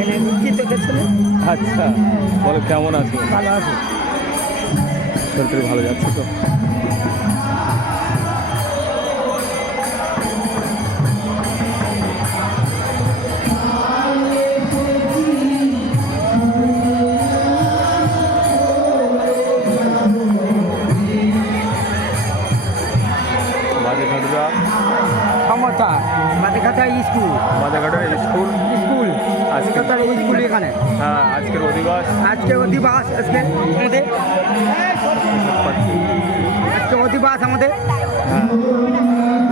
এখানে রুচি তো ছিল। আচ্ছা, বলো কেমন আছো? ভালো আছে। শরীর ভালো যাচ্ছে তো? বাজেঘাটরা ক্ষমতা বাদেঘাটা স্কুল, বাজেঘাটের স্কুল স্কুল আজকে তার স্কুল এখানে। হ্যাঁ, আজকের অধিবাস। আজকে অধিবাস, আজকে আমাদের আজকে অধিবাস আমাদের হ্যাঁ,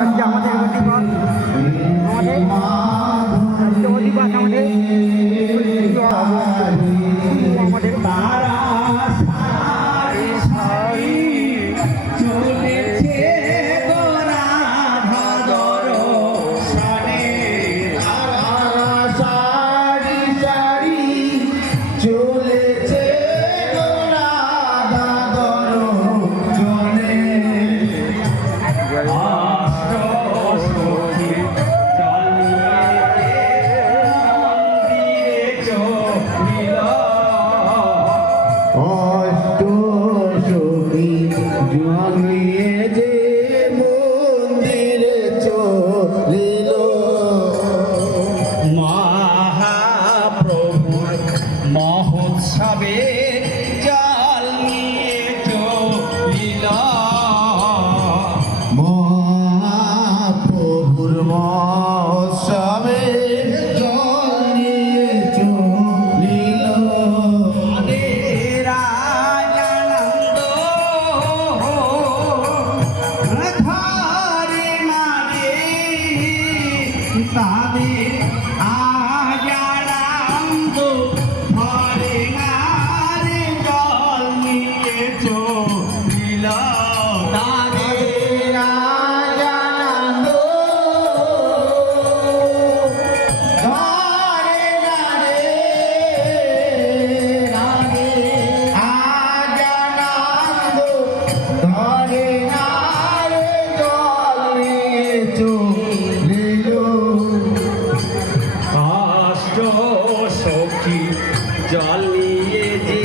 আজকে আমাদের অধিবাস আমাদের আজকে অধিবাস আমাদের আমাদের মহোৎসবে জল নিয়ে চলিল মহাপ্রভুর মহোৎসবে জল নিয়ে চলিল রাজানন্দ ধরে নারে তাদের আজানন্দ ধরে নারে জল নিয়ে চলিল তাদের আজানন্দ ধরে নারে আজানন্দ ধরে নারে জল নিয়ে চলিল অষ্ট সখী জল নিয়ে যে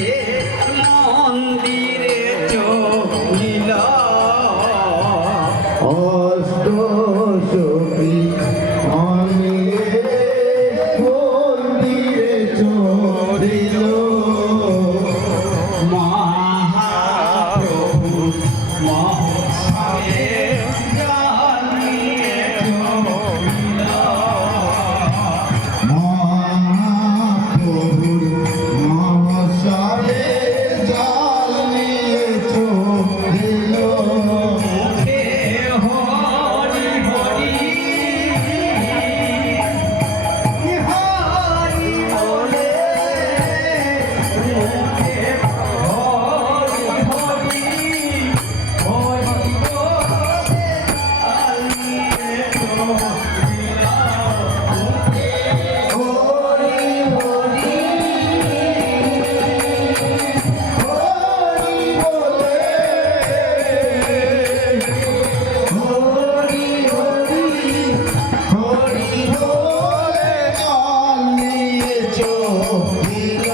মন্দিরে চলিল অষ্ট সখী মন্দিরে চলিল মহাপ্রভু মহোৎসবে জল নিয়ে চলিল মহাপ্রভুর মহোৎসবে জল নিয়ে চলিল হে হরি হরি হরি বলে মুখে হরি হরি হরি বলে জল নিয়ে চলিল হরি হরি হরি বলে হরি হরি হরি বলে জল নিয়ে চলিল